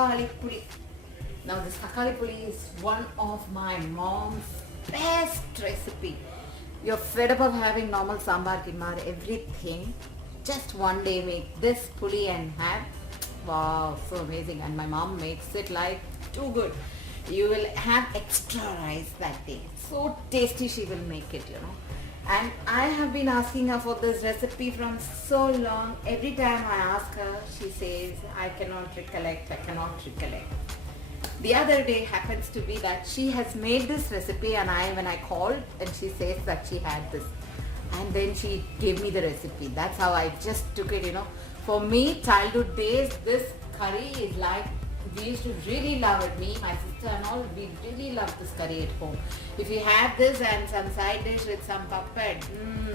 Thakkali Puli. Now this Thakkali Puli is one of my mom's best recipe. You're fed up of having normal sambar, kimar, everything. Just one day make this puli and have, wow, so amazing. And my mom makes it like too good. You will have extra rice that day. So tasty she will make it, And I have been asking her for this recipe from so long. Every time I ask her, she says, I cannot recollect. The other day happens to be that she has made this recipe, and when I called and she says that she had this. And then she gave me the recipe. That's how I just took it, For me, childhood days, this curry is like, we used to really love it. Me, my sister and all, we really love this curry at home. If you have this and some side dish with some puppet,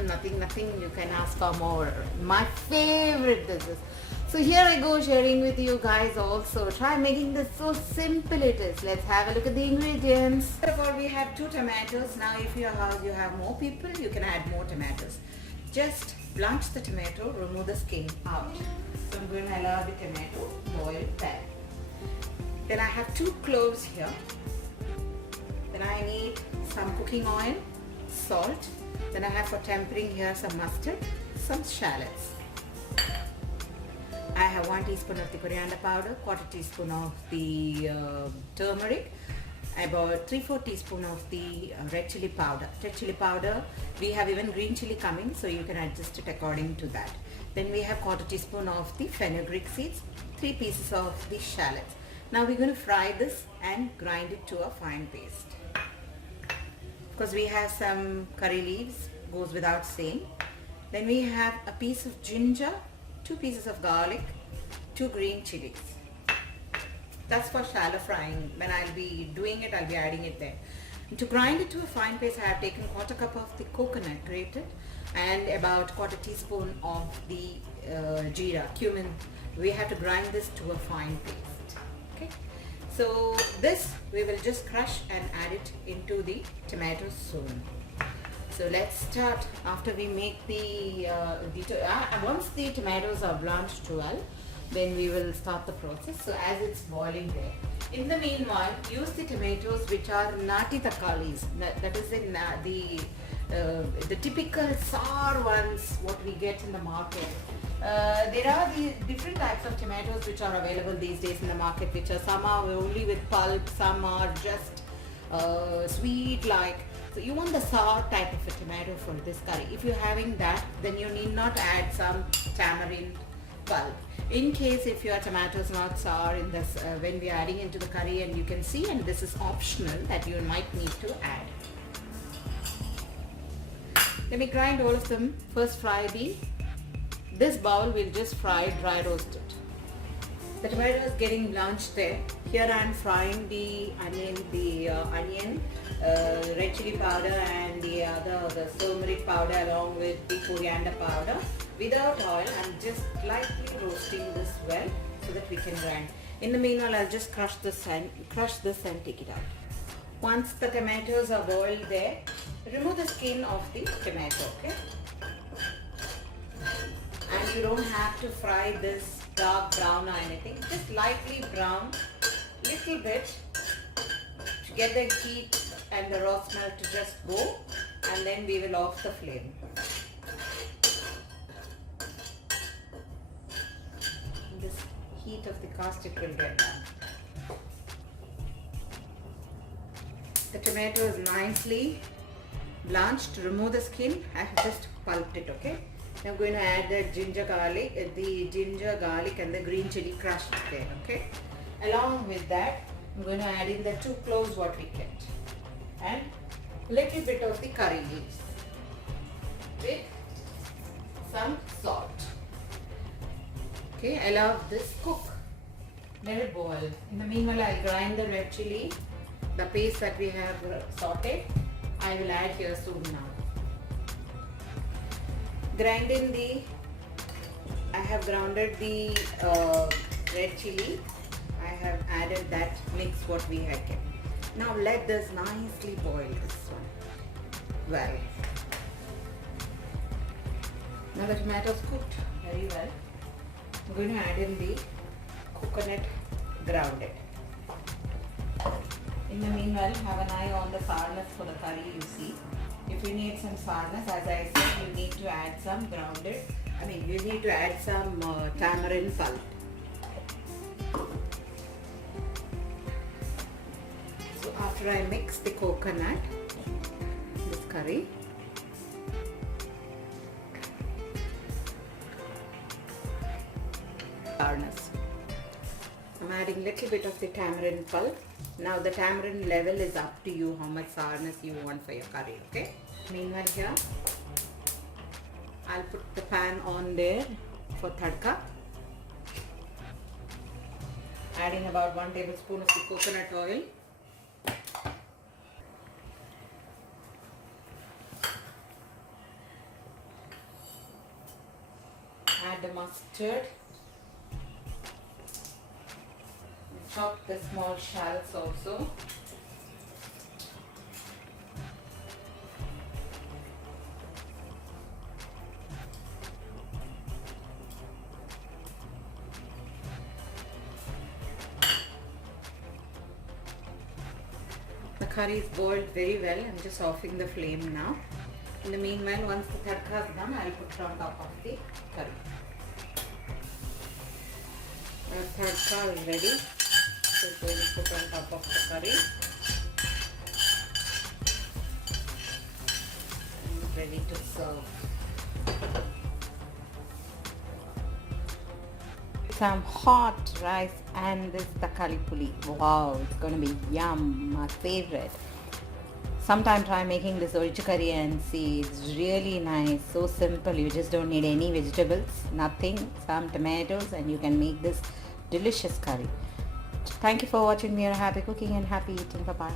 nothing you can ask for more. My favorite this is. So here I go sharing with you guys also. Try making this, so simple it is. Let's have a look at the ingredients. First of all, we have 2 tomatoes. Now if your house you have more people, you can add more tomatoes. Just blanch the tomato, remove the skin out. So I'm going to allow the tomato boil there. Then I have 2 cloves here. Then I need some cooking oil, salt. Then I have for tempering here some mustard, some shallots. I have 1 teaspoon of the coriander powder, 1/4 teaspoon of the turmeric, about 3/4 teaspoon of the red chili powder. Red chili powder, we have even green chili coming, so you can adjust it according to that. Then we have 1/4 teaspoon of the fenugreek seeds, 3 pieces of the shallots. Now we're going to fry this and grind it to a fine paste. Because we have some curry leaves, goes without saying. Then we have a piece of ginger, 2 pieces of garlic, 2 green chilies. That's for shallow frying. When I'll be doing it, I'll be adding it there. And to grind it to a fine paste, I have taken 1/4 cup of the coconut grated and about 1/4 teaspoon of the jeera, cumin. We have to grind this to a fine paste. Okay. So this we will just crush and add it into the tomatoes soon. So let's start. After we make once the tomatoes are blanched well, then we will start the process. So as it's boiling there, in the meanwhile, use the tomatoes which are nati thakkalis. That is in the typical sour ones what we get in the market. There are the different types of tomatoes which are available these days in the market, which are some are only with pulp, some are just sweet like. So you want the sour type of a tomato for this curry. If you're having that, then you need not add some tamarind pulp. In case if your tomato is not sour in this, when we are adding into the curry, and you can see, and this is optional, that you might need to add. Let me grind all of them. First fry this bowl will just fry dry roasted. The tomato is getting blanched there. Here I am frying the onion, red chili powder and the turmeric powder along with the coriander powder. Without oil, I'm just lightly roasting this well so that we can grind. In the meanwhile, I'll just crush this and take it out. Once the tomatoes are boiled there, remove the skin of the tomato, okay? And you don't have to fry this dark brown or anything, just lightly brown, little bit, to get the heat and the raw smell to just go, and then we will off the flame. This heat of the caustic will get down. The tomato is nicely blanched. Remove the skin. I have just pulped it, okay? Now I'm going to add the ginger garlic and the green chili crushed there, okay? Along with that, I'm going to add in the 2 cloves what we kept, and little bit of the curry leaves with some salt. Okay, allow this cook. Let it boil. In the meanwhile, I'll grind the red chili, the paste that we have sauteed. I will add here soon now. I have grounded the red chili. I have added that mix what we had kept. Now let this nicely boil, this one well. Now the tomato is cooked very well. I'm going to add in the coconut grounded. In the meanwhile, have an eye on the sourness for the curry. You see, if you need some sourness, as I said, you need to add some you need to add some tamarind pulp. So after I mix the coconut, this curry, sourness. I'm adding little bit of the tamarind pulp. Now the tamarind level is up to you, how much sourness you want for your curry, okay? Meanwhile here, I'll put the pan on there for tadka. Adding about 1 tablespoon of the coconut oil. Add the mustard. Chop the small shallots also. The curry is boiled very well. I'm just offing the flame now. In the meanwhile, once the tadka is done, I'll put it on top of the curry. Our tadka is ready. So going to put on top of the curry. And ready to serve. Some hot rice and this Thakkali Puli. Wow, it's going to be yum, my favorite. Sometime try making this orchid curry and see, it's really nice, so simple. You just don't need any vegetables, nothing, some tomatoes, and you can make this delicious curry. Thank you for watching. We are happy cooking and happy eating. Bye bye.